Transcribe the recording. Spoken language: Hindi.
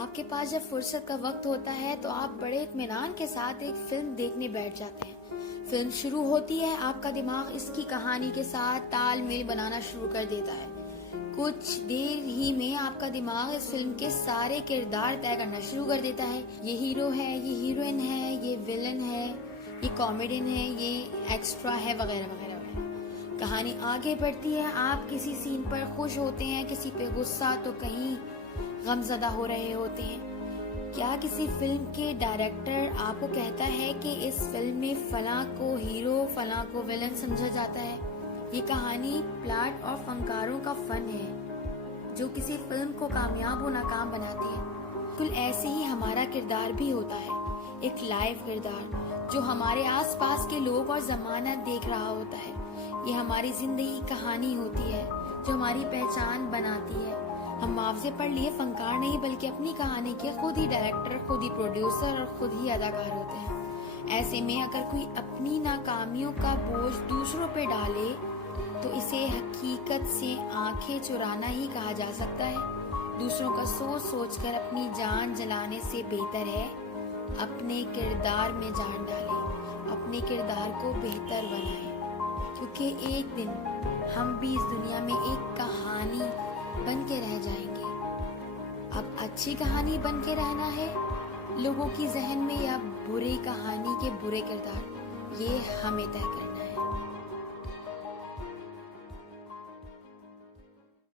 आपके पास जब फुर्सत का वक्त होता है तो आप बड़े इत्मीनान के साथ एक फिल्म देखने बैठ जाते हैं। फिल्म शुरू होती है, आपका दिमाग इसकी कहानी के साथ तालमेल बनाना शुरू कर देता है। कुछ देर ही में आपका दिमाग इस फिल्म के सारे किरदार तय करना शुरू कर देता है। ये हीरो है, ये हीरोइन है, ये विलन है, ये कॉमेडियन है, ये एक्स्ट्रा है, वगैरह वगैरह वगैरह। कहानी आगे बढ़ती है, आप किसी सीन पर खुश होते हैं, किसी पे गुस्सा, तो कहीं गमज़दा हो रहे होते हैं। क्या किसी फिल्म के डायरेक्टर आपको कहता है कि इस फिल्म में फलां को हीरो, फलां को विलन समझा जाता है? ये कहानी, प्लॉट और फनकारों का फन है जो किसी फिल्म को कामयाब और नाकाम बनाती है। बिल्कुल ऐसे ही हमारा किरदार भी होता है, एक लाइव किरदार जो हमारे आसपास के लोग और जमाना देख रहा होता है। ये हमारी जिंदगी कहानी होती है जो हमारी पहचान बनाती है। हम मुआवजे पर लिए फनकार नहीं, बल्कि अपनी कहानी के खुद ही डायरेक्टर, खुद ही प्रोड्यूसर और खुद ही अदाकार होते हैं। ऐसे में अगर कोई अपनी नाकामियों का बोझ दूसरों पे डाले तो इसे हकीकत से आंखें चुराना ही कहा जा सकता है। दूसरों का सोच सोचकर अपनी जान जलाने से बेहतर है अपने किरदार में जान डालें, अपने किरदार को बेहतर बनाएं, क्योंकि एक दिन हम भी इस दुनिया में एक कहानी बन के रह जाएंगे। अब अच्छी कहानी बन के रहना है लोगों की जहन में, या बुरी कहानी के बुरे किरदार, ये हमें तय करना है।